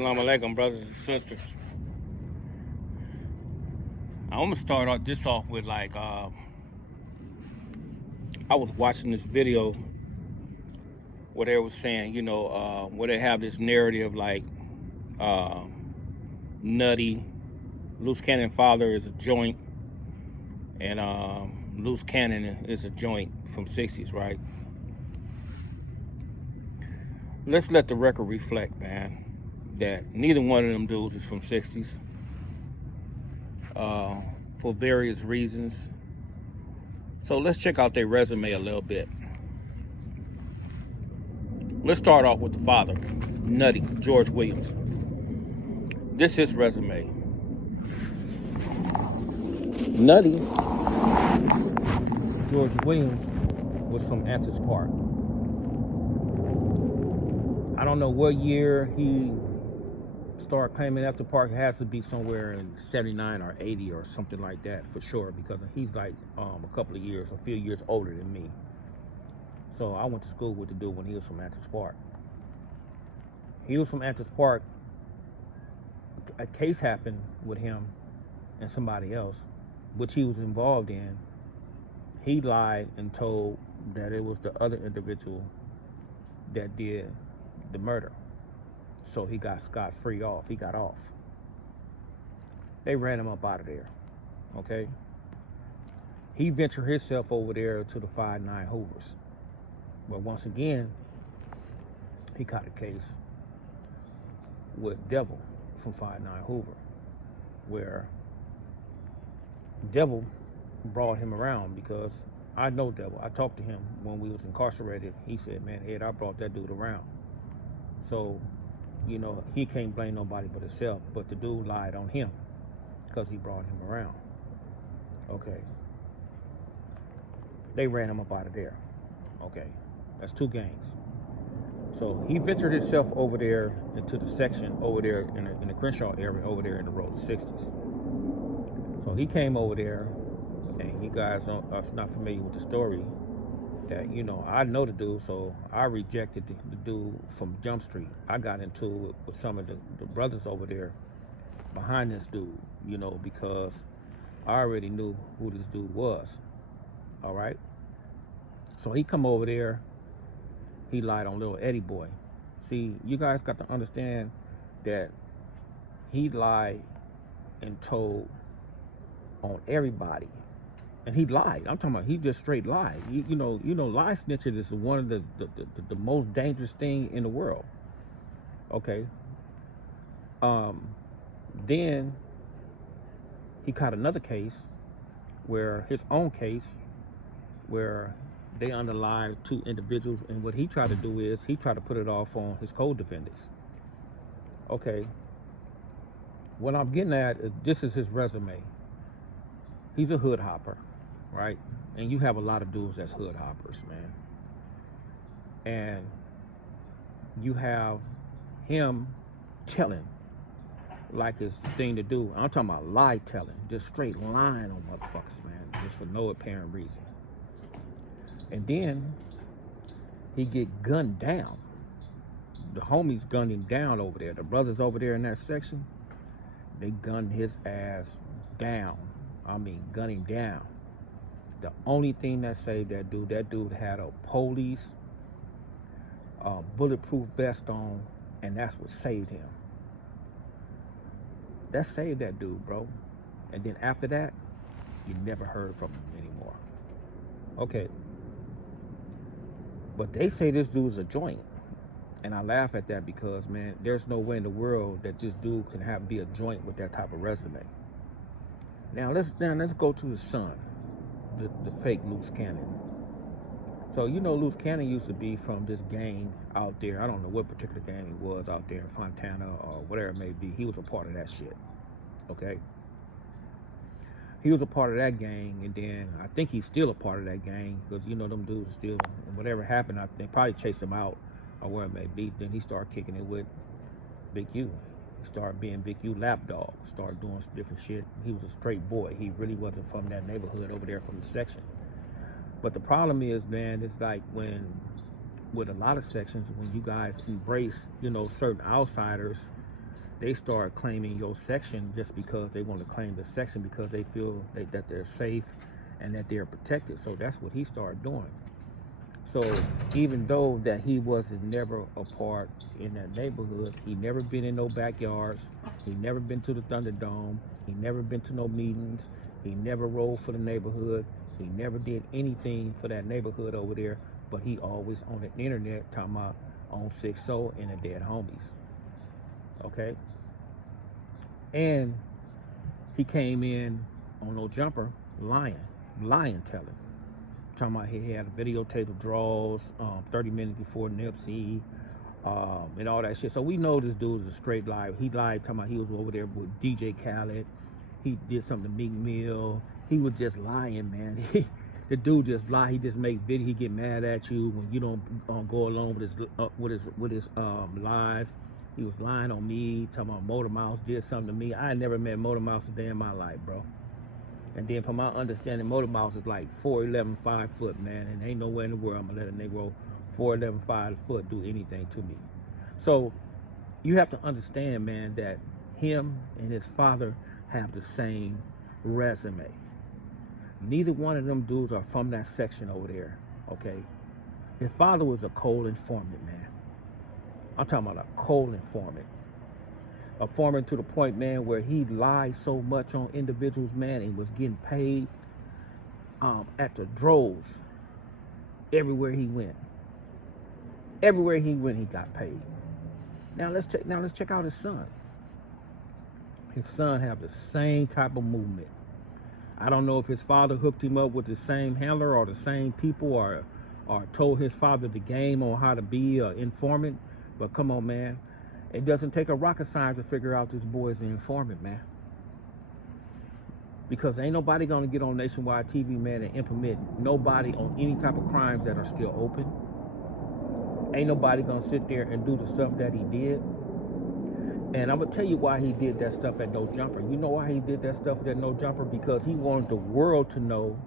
Assalamu alaikum, brothers and sisters. I'm gonna start this off with I was watching this video where they were saying, where they have this narrative uh, Nutty, Loose Cannon father is a joint, and Loose Cannon is a joint from '60s, right? Let's let the record reflect, man, that neither one of them dudes is from '60s. For various reasons. So let's check out their resume a little bit. Let's start off with the father, Nutty George Williams. This is his resume. Nutty George Williams was from Antis Park. I don't know what year he started claiming after park. It has to be somewhere in 79 or 80 or something like that for sure, because he's like a few years older than me. So I went to school with the dude when he was from Antis Park. He was from Antis Park. A case happened with him and somebody else, which he was involved in. He lied and told that it was the other individual that did the murder. So he got scot-free off. He got off. They ran him up out of there. Okay? He ventured himself over there to the 5-9 Hoovers. But once again, he caught a case with Devil from 5-9 Hoover, where Devil brought him around, because I know Devil. I talked to him when we was incarcerated. He said, man, Ed, I brought that dude around. So, he can't blame nobody but himself, but the dude lied on him because he brought him around. Okay. They ran him up out of there. Okay. That's two gangs. So he ventured himself over there into the section over there in the Crenshaw area over there in the road 60s. So he came over there, and you guys are not familiar with the story, that I know the dude, so I rejected the dude from Jump Street. I got into it with some of the brothers over there behind this dude, because I already knew who this dude was. All right. So he come over there. He lied on little Eddieboy. See, you guys got to understand that he lied and told on everybody. And he lied. I'm talking about he just straight lied. You know, lie snitching is one of the most dangerous thing in the world. Okay. Then he caught another case, where his own case, where they underlined two individuals, and what he tried to do is he tried to put it off on his co-defendants. Okay. What I'm getting at is, this is his resume. He's a hood hopper. Right? And you have a lot of dudes that's hood hoppers, man. And you have him telling like it's the thing to do. I'm talking about lie telling, just straight lying on motherfuckers, man, just for no apparent reason. And then he get gunned down. The homies gunned him down over there. The brothers over there in that section, they gunned his ass down. I mean, gun him down. The only thing that saved that dude had a police bulletproof vest on, and that's what saved him. That saved that dude, bro. And then after that, you never heard from him anymore. Okay. But they say this dude's a joint. And I laugh at that because, man, there's no way in the world that this dude can be a joint with that type of resume. Now let's go to his son. The fake Loose Cannon. So Loose Cannon used to be from this gang out there. I don't know what particular gang it was out there in Fontana or whatever it may be. He was a part of that shit. Okay. He was a part of that gang, and then I think he's still a part of that gang, because them dudes still, whatever happened, I think probably chased him out or where it may be. Then he started kicking it with Big U. Started being Big U lapdog, started doing some different shit. He was a straight boy. He really wasn't from that neighborhood over there from the section. But the problem is, man, it's like with a lot of sections, when you guys embrace, certain outsiders, they start claiming your section just because they want to claim the section because they feel that they're safe and that they're protected. So that's what he started doing. So even though that he wasn't never a part in that neighborhood, he never been in no backyards, he never been to the Thunderdome, he never been to no meetings, he never rolled for the neighborhood, he never did anything for that neighborhood over there, but he always on the internet talking about on 6 Soul and the dead homies. Okay? And he came in on no jumper lying telling. Talking about he had a videotape of draws 30 minutes before Nipsey and all that shit. So we know this dude is a straight liar. He lied talking about he was over there with DJ Khaled. He did something to Meek Mill. He was just lying, man. The dude just lie. He just make video. He get mad at you when you don't go along with his live. He was lying on me, talking about Motor Mouse did something to me. I never met Motor Mouse a day in my life, bro. And then from my understanding, Motor Mouse is like 4'11", 5 foot, man, and ain't nowhere in the world I'm gonna let a Negro 4'11", 5 foot do anything to me. So you have to understand, man, that him and his father have the same resume. Neither one of them dudes are from that section over there, okay? His father was a cold informant, man. I'm talking about a cold informant. A foreman to the point, man, where he lied so much on individuals, man, and was getting paid at the droves everywhere he went. Everywhere he went, he got paid. Now let's check out his son. His son have the same type of movement. I don't know if his father hooked him up with the same handler or the same people or told his father the game on how to be an informant. But come on, man. It doesn't take a rocket science to figure out this boy is an informant, man. Because ain't nobody gonna get on nationwide TV, man, and implement nobody on any type of crimes that are still open. Ain't nobody gonna sit there and do the stuff that he did. And I'm gonna tell you why he did that stuff at No Jumper. You know why he did that stuff at No Jumper? Because he wanted the world to know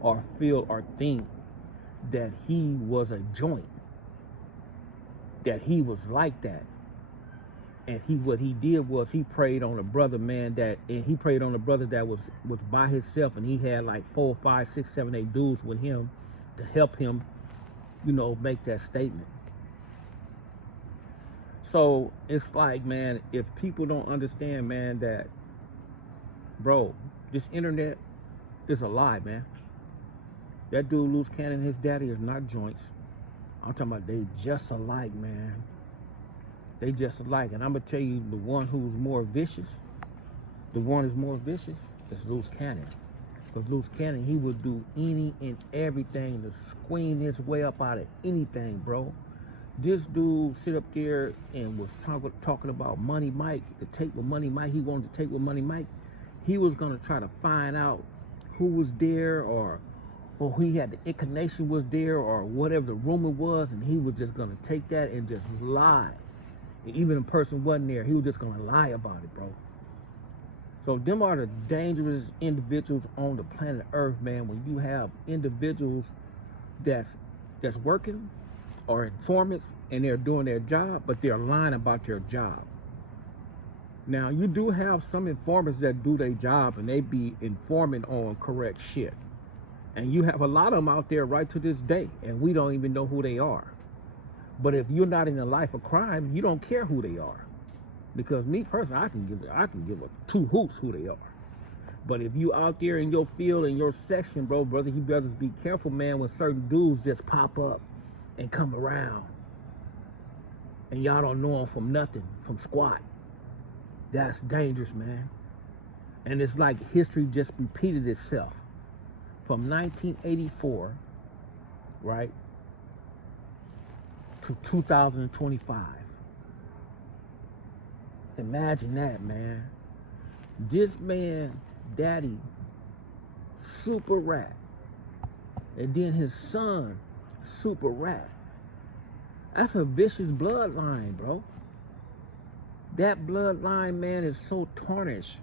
or feel or think that he was a joint. That he was like that. And what he did was he preyed on a brother, man, that was by himself, and he had like 4, 5, 6, 7, 8 dudes with him to help him, make that statement. So it's like, man, if people don't understand, man, that, bro, this internet is a lie, man. That dude, Loose Cannon, his daddy is not joints. I'm talking about they just alike, man. They just alike. And I'm going to tell you, the one who's more vicious, is Loose Cannon. Because Loose Cannon, he would do any and everything to squeam his way up out of anything, bro. This dude sit up there and was talking about Money Mike, to take with Money Mike. He wanted to take with Money Mike. He was going to try to find out who was there or he had the inclination was there or whatever the rumor was, and he was just going to take that and just lie. Even a person wasn't there, he was just gonna lie about it, bro. So them are the dangerous individuals on the planet Earth, man. When you have individuals that's working or informants and they're doing their job, but they're lying about their job. Now you do have some informants that do their job and they be informing on correct shit. And you have a lot of them out there right to this day, and we don't even know who they are. But if you're not in the life of crime, you don't care who they are. Because me personally, I can give a 2 hoots who they are. But if you out there in your field, in your section, brother, you better be careful, man, when certain dudes just pop up and come around. And y'all don't know them from nothing, from squat. That's dangerous, man. And it's like history just repeated itself. From 1984, right? To 2025. Imagine that, man. This man, daddy, super rat. And then his son, super rat. That's a vicious bloodline, bro. That bloodline, man, is so tarnished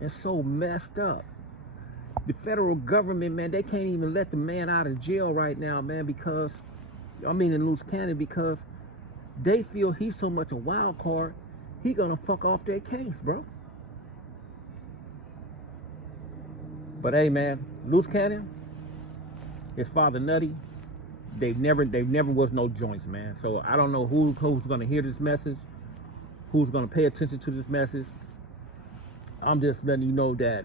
and so messed up. The federal government, man, they can't even let the man out of jail right now, man, in Loose Cannon, because they feel he's so much a wild card he gonna fuck off their case, bro. But hey, man, Loose Cannon, his father Nutty, they never was no joints, man. So I don't know who's gonna hear this message, who's gonna pay attention to this message. I'm just letting you know that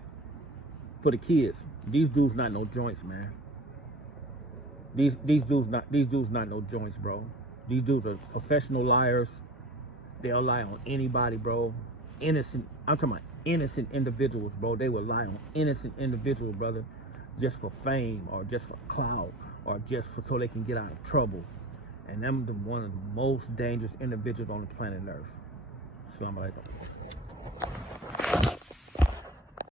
for the kids, these dudes not no joints, man. These dudes not no joints, bro. These dudes are professional liars. They'll lie on anybody, bro. Innocent. I'm talking about innocent individuals, bro. They will lie on innocent individuals, brother, just for fame or just for clout or just for so they can get out of trouble. And them one of the most dangerous individuals on the planet Earth. Assalamu alaikum.